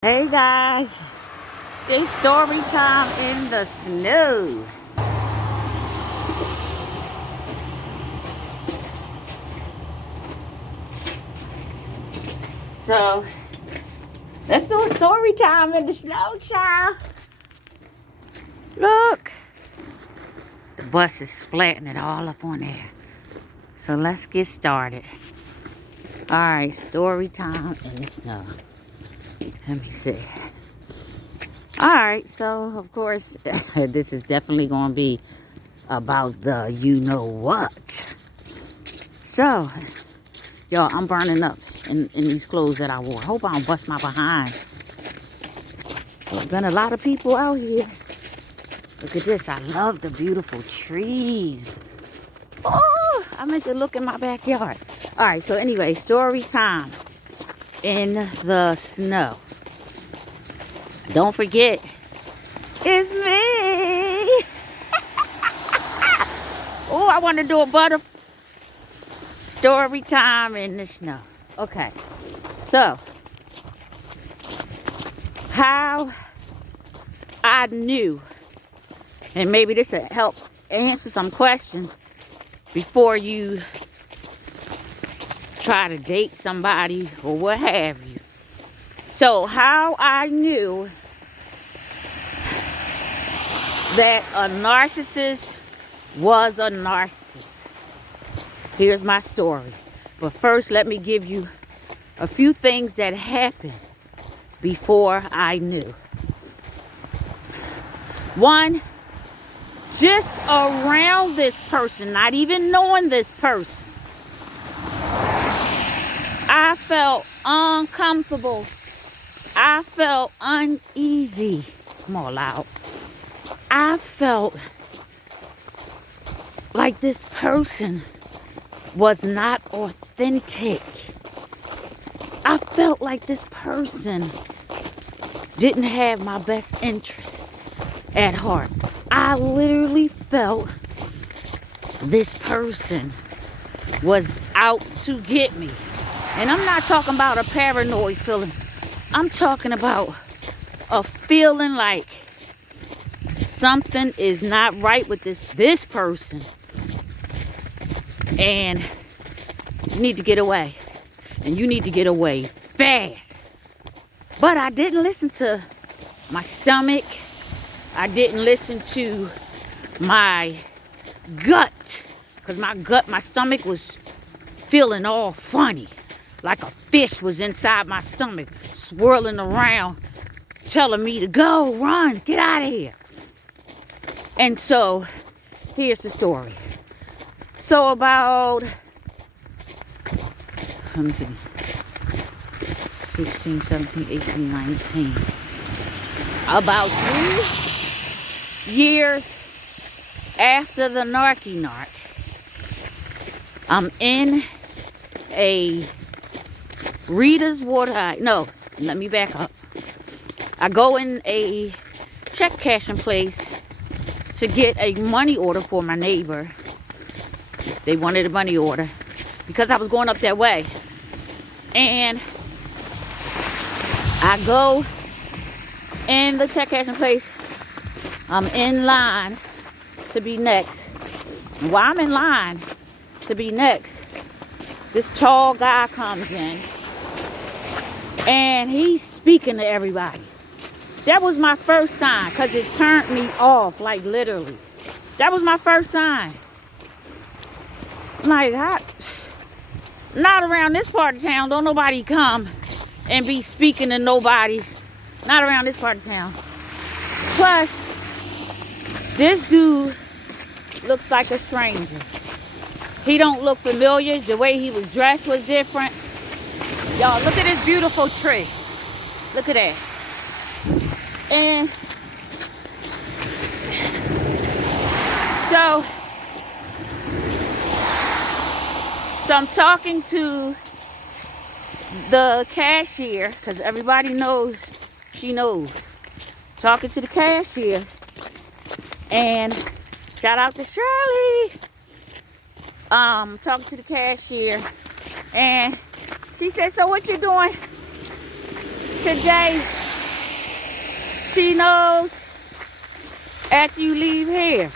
Hey guys, it's story time in the snow. So let's do a story time in the snow, child. Look, the bus is splatting it all up on there. So let's get started. All right, story time in the snow. Let me see. All right, so of course, this is definitely going to be about the you know what. So, y'all, I'm burning up in these clothes that I wore. Hope I don't bust my behind. There's been a lot of people out here. Look at this. I love the beautiful trees. Oh, I meant to look in my backyard. All right, so anyway, story time in the snow. Don't forget, it's me. Oh, I want to do a butter story time in the snow. Okay, so how I knew, and maybe this will help answer some questions before you try to date somebody or what have you. So how I knew that a narcissist was a narcissist. Here's my story. But first, let me give you a few things that happened before I knew. One, just around this person, not even knowing this person, I felt uncomfortable. I felt uneasy. Come on, loud. I felt like this person was not authentic. I felt like this person didn't have my best interests at heart. I literally felt this person was out to get me. And I'm not talking about a paranoid feeling. I'm talking about a feeling like something is not right with this person. And you need to get away. And you need to get away fast. But I didn't listen to my stomach. I didn't listen to my gut. Because my stomach was feeling all funny. Like a fish was inside my stomach, swirling around, telling me to go, run, get out of here. And so, here's the story. So about, let me see, 16, 17, 18, 19. About 3 years after the narc, I'm in a Rita's water. No, let me back up. I go in a check cashing place to get a money order for my neighbor. They wanted a money order because I was going up that way. And I go in the check cashing place. I'm in line to be next. And while I'm in line to be next, this tall guy comes in and he's speaking to everybody. That was my first sign, because it turned me off, like literally. That was my first sign. Like, not around this part of town. Don't nobody come and be speaking to nobody. Not around this part of town. Plus, this dude looks like a stranger. He don't look familiar. The way he was dressed was different. Y'all, look at this beautiful tree. Look at that. And so I'm talking to the cashier, because everybody knows she knows. Talking to the cashier, and shout out to Shirley. Talking to the cashier, and she said, "So what you doing today she knows after you leave here.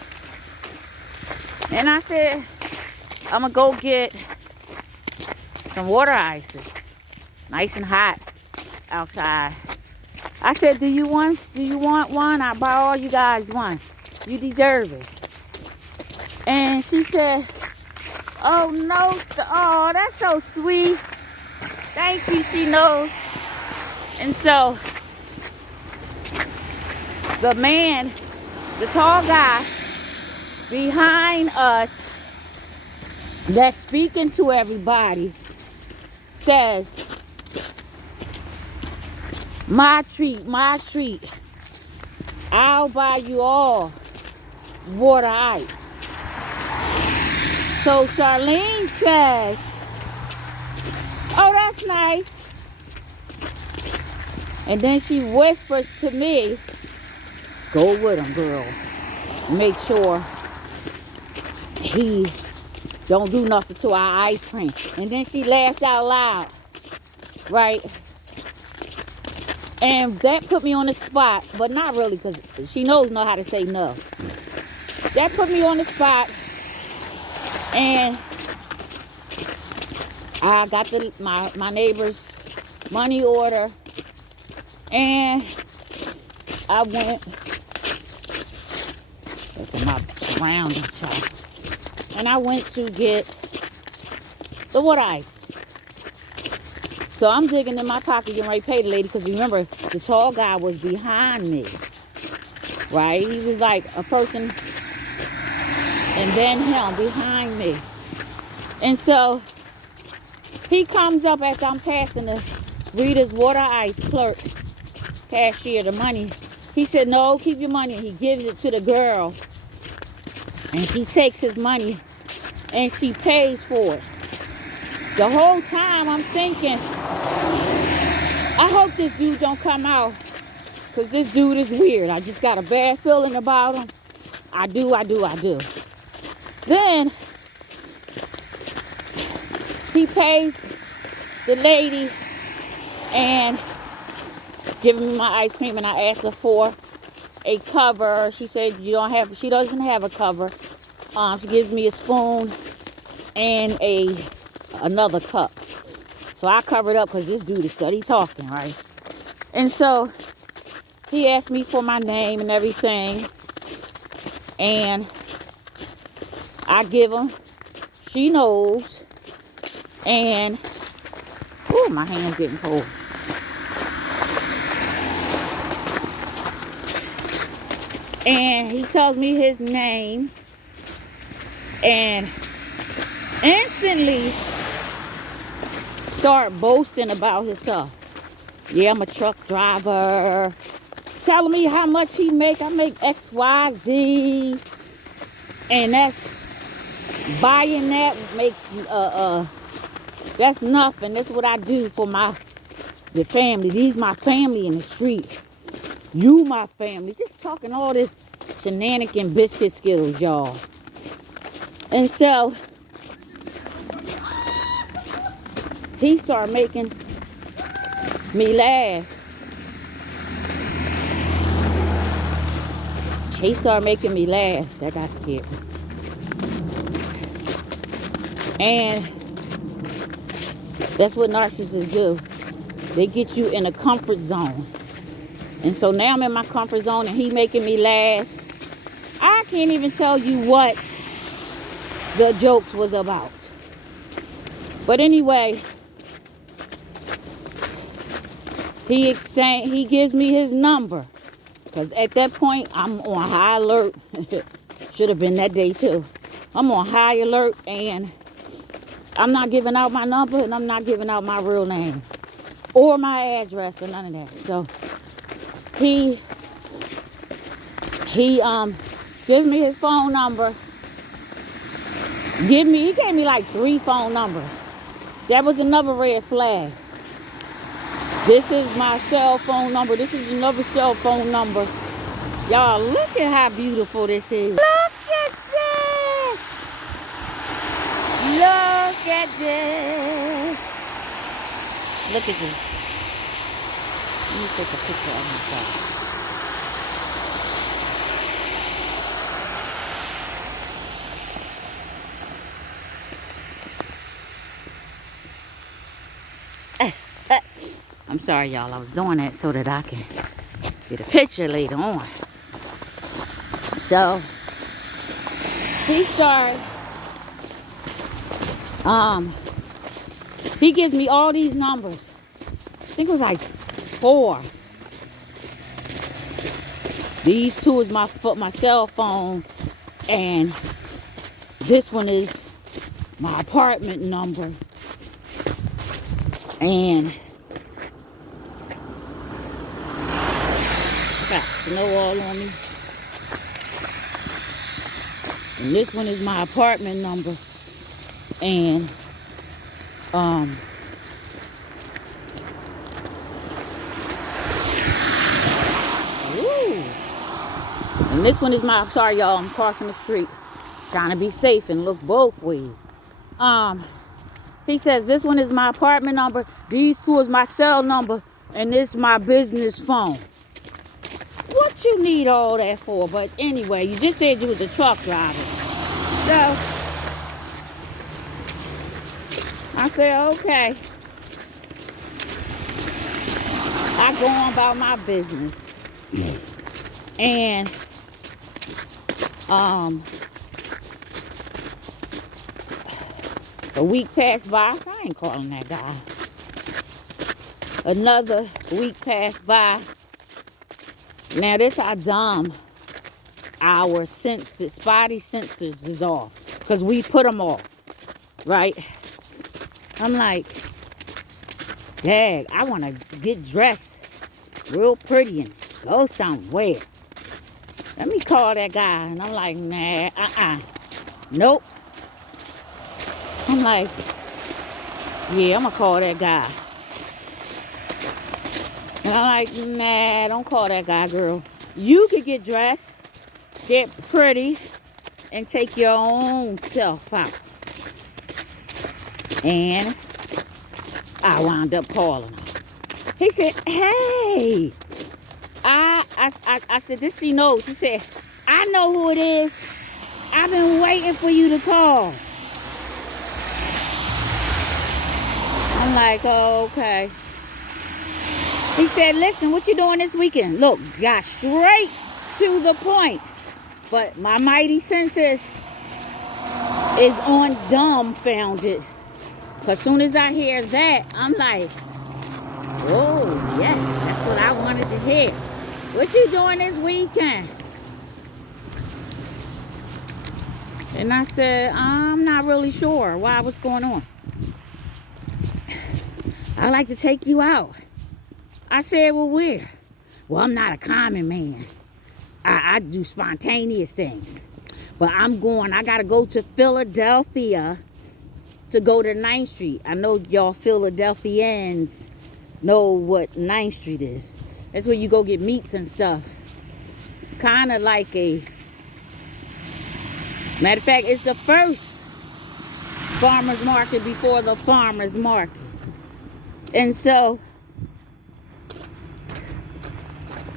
And I said, I'm gonna go get some water ice. Nice and hot outside. I said, do you want one? I'll buy all you guys one. You deserve it. And she said, oh no, oh, that's so sweet. Thank you, she knows. And so the man, the tall guy behind us that's speaking to everybody says, my treat, my treat. I'll buy you all water ice. So Charlene says, oh, that's nice. And then she whispers to me, go with him, girl. Make sure he don't do nothing to our ice cream. And then she laughed out loud, right? And that put me on the spot, but not really, because she know how to say no. That put me on the spot, and I got my neighbor's money order, and I went to my surrounding child, and I went to get the water ice. So I'm digging in my pocket, getting ready to pay the lady, because remember, the tall guy was behind me, right? He was like a person, and then him behind me. And so he comes up after I'm passing the Rita's water ice clerk, cashier, the money. He said, no, keep your money. He gives it to the girl, and she takes his money, and she pays for it. The whole time I'm thinking, I hope this dude don't come out, because this dude is weird. I just got a bad feeling about him. I do. Then he pays the lady and giving me my ice cream, and I asked her for a cover. She said she doesn't have a cover. She gives me a spoon and another cup. So I covered up because this dude is steady talking, right? And so he asked me for my name and everything, and I give him. She knows. And oh, my hand's getting cold. And he tells me his name, and instantly start boasting about himself. Yeah, I'm a truck driver. Telling me how much he make. I make X, Y, Z. And that's buying that makes that's nothing. That's what I do for the family. These my family in the street. You my family. Just talking all this shenanigan biscuit skittles, y'all. And so he started making me laugh. He started making me laugh. That got scared. And that's what narcissists do. They get you in a comfort zone. And so now I'm in my comfort zone, and he making me laugh. I can't even tell you what the jokes was about. But anyway, he gives me his number. Because at that point, I'm on high alert. Should have been that day too. I'm on high alert, and I'm not giving out my number, and I'm not giving out my real name or my address or none of that. So he gives me his phone number. He gave me like 3 phone numbers. That was another red flag. This is my cell phone number. This is another cell phone number. Y'all, look at how beautiful this is. Look at this. Look at this. Look at this. Let me take a picture of myself. sorry, y'all. I was doing that so that I can get a picture later on. So, he started, he gives me all these numbers. I think it was like 4. These 2 is my cell phone, and this one is my apartment number, and got snow all on me. And this one is my apartment number, and and this one is my, sorry y'all, I'm crossing the street, trying to be safe and look both ways. He says this one is my apartment number, these 2 is my cell number, and this is my business phone. What you need all that for? But anyway, you just said you was a truck driver. So, I said, okay. I go on about my business. And, a week passed by. I ain't calling that guy. Another week passed by. Now, this how dumb our senses, spotty sensors is off. Because we put them off. Right? I'm like, dang, I want to get dressed real pretty and go somewhere. Let me call that guy. And I'm like, nah, nope. I'm like, yeah, I'm going to call that guy. And I'm like, nah, don't call that guy, girl. You could get dressed, get pretty, and take your own self out. And I wound up calling him. He said, hey. I said, this he knows. He said, I know who it is. I've been waiting for you to call. I'm like, oh, okay. He said, listen, what you doing this weekend? Look, got straight to the point. But my mighty senses is on dumbfounded. Because soon as I hear that, I'm like, oh, yes, that's what I wanted to hear. What you doing this weekend? And I said, I'm not really sure what's going on. I'd like to take you out. I said, well, where? Well, I'm not a common man. I do spontaneous things. But I got to go to Philadelphia to go to 9th Street. I know y'all Philadelphians know what 9th Street is. That's where you go get meats and stuff. Kind of like a... Matter of fact, it's the first farmer's market before the farmer's market. And so...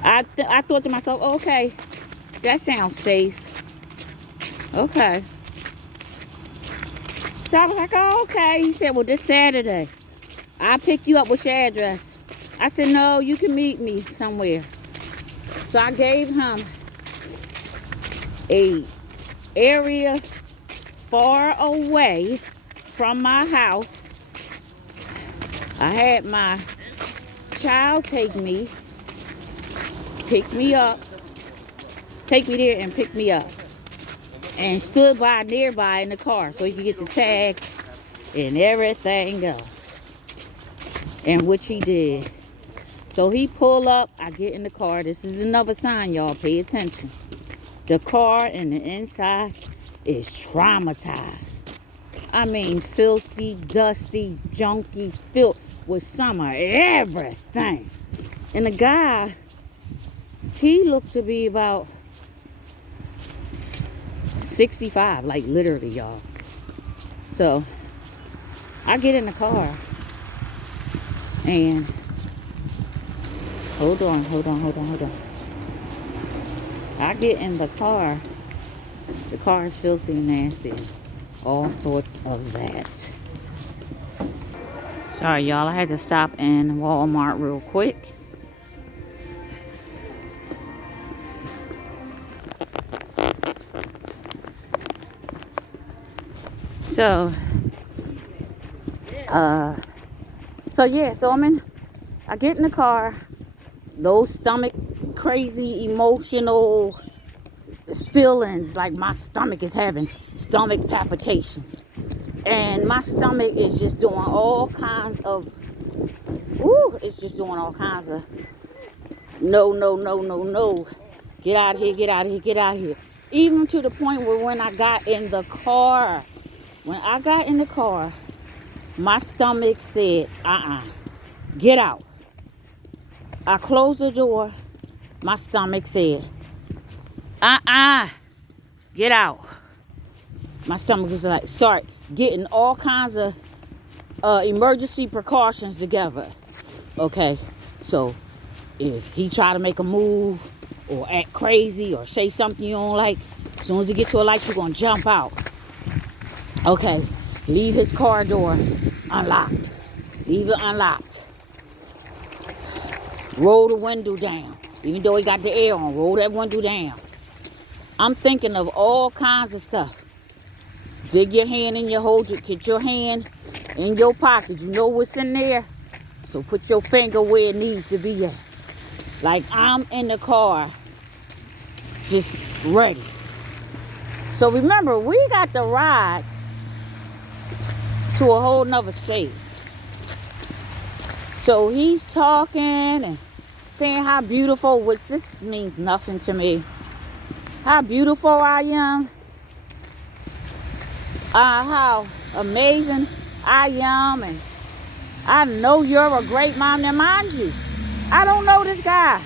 I thought to myself, okay, that sounds safe. Okay. So I was like, oh, okay. He said, well, this Saturday, I'll pick you up with your address. I said, no, you can meet me somewhere. So I gave him a area far away from my house. I had my child take me up, take me there and pick me up. And stood by nearby in the car so he could get the tags and everything else. And which he did. So he pull up, I get in the car. This is another sign, y'all. Pay attention. The car and the inside is traumatized. I mean, filthy, dusty, junky, filled with some of everything. And the guy, he looked to be about 65, like literally, y'all. So I get in the car and hold on. I get in the car. The car is filthy and nasty. All sorts of that. Sorry, y'all. I had to stop in Walmart real quick. So, I get in the car. Those stomach crazy emotional feelings, like my stomach is having stomach palpitations. And my stomach is just doing all kinds of, it's just doing all kinds of, no, no, no, no, no. Get out of here, get out of here, get out of here. Even to the point where when I got in the car, my stomach said, get out. I closed the door. My stomach said, get out. My stomach was like, start getting all kinds of emergency precautions together. Okay, so if he try to make a move or act crazy or say something you don't like, as soon as he get to a light, you're going to jump out. Okay, leave his car door unlocked. Leave it unlocked. Roll the window down. Even though he got the air on, roll that window down. I'm thinking of all kinds of stuff. Dig your hand in your holder. Get your hand in your pocket. You know what's in there? So put your finger where it needs to be at. Like I'm in the car, just ready. So remember, we got the ride to a whole nother state. So he's talking and saying how beautiful, which this means nothing to me. How beautiful I am. How amazing I am. And I know you're a great mom. Now mind you, I don't know this guy.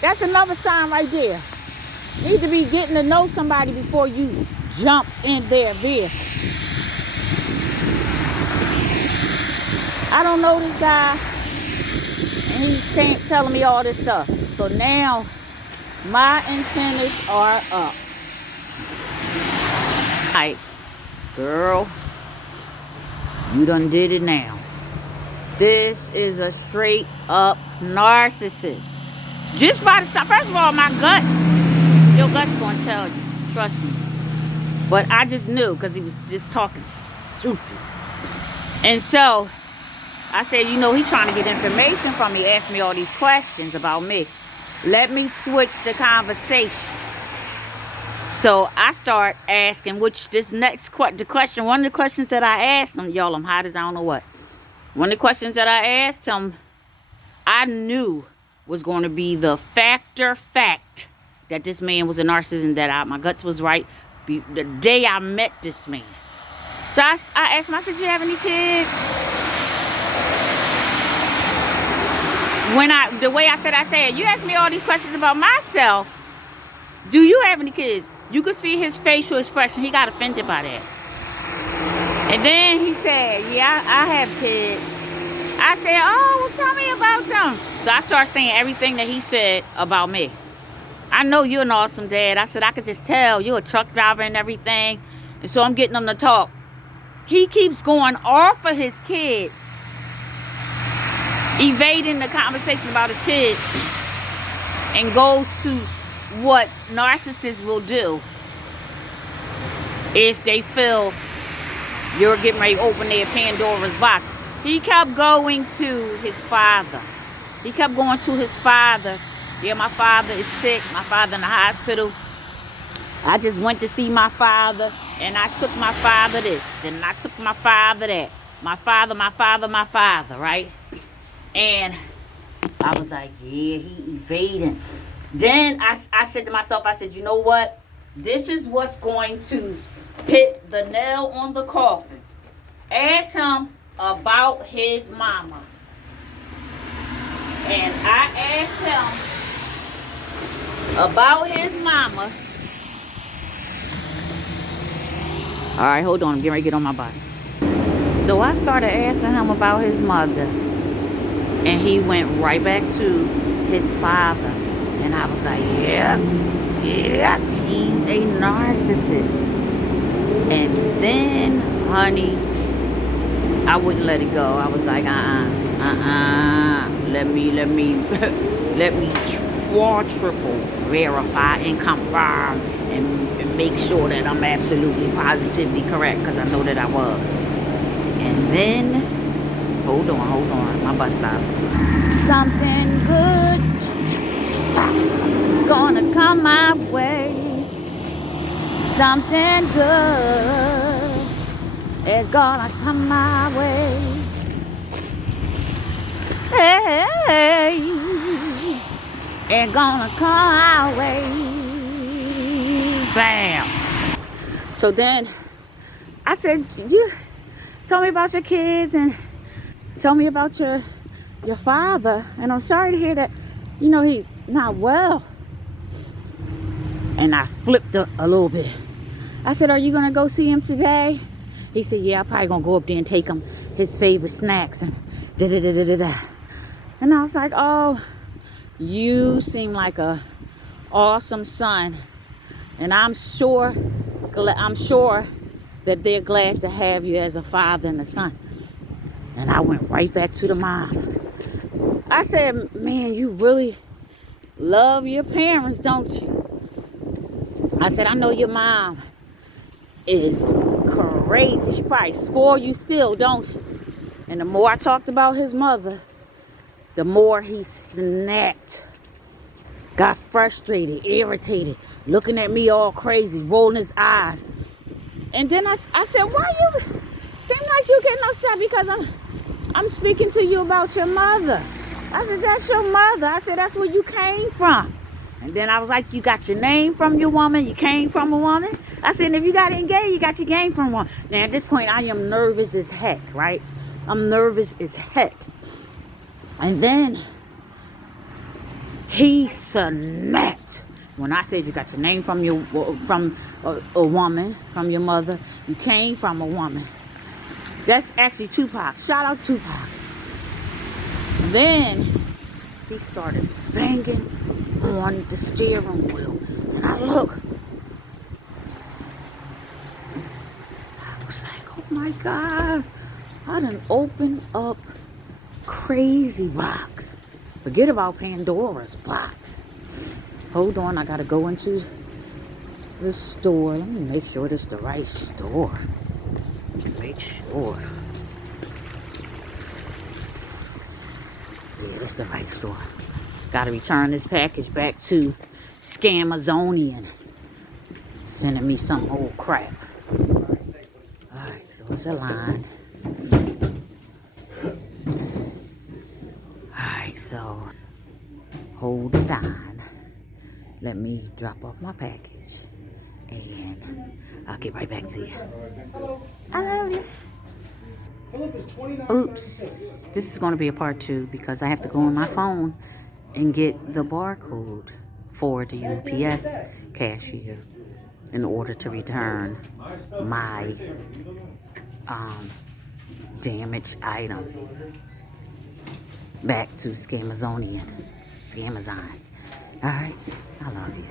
That's another sign right there. You need to be getting to know somebody before you jump in their vehicle. I don't know this guy, and he's telling me all this stuff. So now my antennas are up. Like, girl, you done did it now. This is a straight up narcissist. Just by the stuff. First of all, my guts, your guts gonna tell you. Trust me. But I just knew because he was just talking stupid. And so I said, you know, he trying to get information from me, ask me all these questions about me. Let me switch the conversation. So I start asking, which this next one of the questions that I asked him, y'all, I'm hot as I don't know what. One of the questions that I asked him, I knew was going to be the fact that this man was a narcissist and that my guts was right the day I met this man. So I asked him, I said, do you have any kids? The way I said, you asked me all these questions about myself. Do you have any kids? You could see his facial expression. He got offended by that. And then he said, yeah, I have kids. I said, oh, well, tell me about them. So I started saying everything that he said about me. I know you're an awesome dad. I said, I could just tell you're a truck driver and everything. And so I'm getting him to talk. He keeps going off of his kids, evading the conversation about his kids, and goes to what narcissists will do if they feel you're getting ready to open their Pandora's box. He kept going to his father. Yeah, my father is sick. My father in the hospital. I just went to see my father, and I took my father this, and I took my father that. My father, right? And I was like, yeah, he evading. Then I said to myself, I said, you know what? This is what's going to hit the nail on the coffin. Ask him about his mama. And I asked him about his mama. All right, hold on. I'm getting ready to get on my bus. So I started asking him about his mother. And he went right back to his father. And I was like, yeah, he's a narcissist. And then, honey, I wouldn't let it go. I was like, let me, let me triple verify and confirm and make sure that I'm absolutely positively correct, because I know that I was. And then, hold on, my bus stop. Something good gonna come my way. Something good is gonna come my way. Hey, it's gonna come our way. Bam. So then I said, you told me about your kids and told me about your father, and I'm sorry to hear that, you know, he's not well. And I flipped a little bit. I said, are you gonna go see him today? He said, yeah, I'm probably gonna go up there and take him his favorite snacks and da-da-da-da-da-da. And I was like, oh, you seem like a awesome son. And I'm sure that they're glad to have you as a father and a son. And I went right back to the mom. I said, man, you really love your parents, don't you? I said, I know your mom is crazy. She probably spoil you still, don't you? And the more I talked about his mother, the more he snapped. Got frustrated, irritated, looking at me all crazy, rolling his eyes. And then I said, why you seem like you getting upset because I'm speaking to you about your mother. I said, that's your mother. I said, that's where you came from. And then I was like, you got your name from your woman, you came from a woman. I said, and if you got engaged, you got your game from one. Now at this point, I am nervous as heck, right? I'm nervous as heck. And then he snapped. When I said you got your name from a woman, from your mother, you came from a woman. That's actually Tupac. Shout out Tupac. Then he started banging on the steering wheel. And I look. I was like, oh my God. I done opened up crazy box. Forget about Pandora's box. Hold on, I gotta go into the store. Let me make sure this is the right store. Make sure. Yeah, this is the right store. Gotta return this package back to Scamazonian. Sending me some old crap. Alright, so it's a line. Alright, so hold it on. Let me drop off my package. And I'll get right back to you. I love you. Oops. This is going to be a part 2 because I have to go on my phone and get the barcode for the UPS cashier in order to return my damaged item back to Scamazon. Alright, I love you.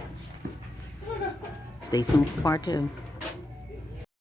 Stay tuned for part 2.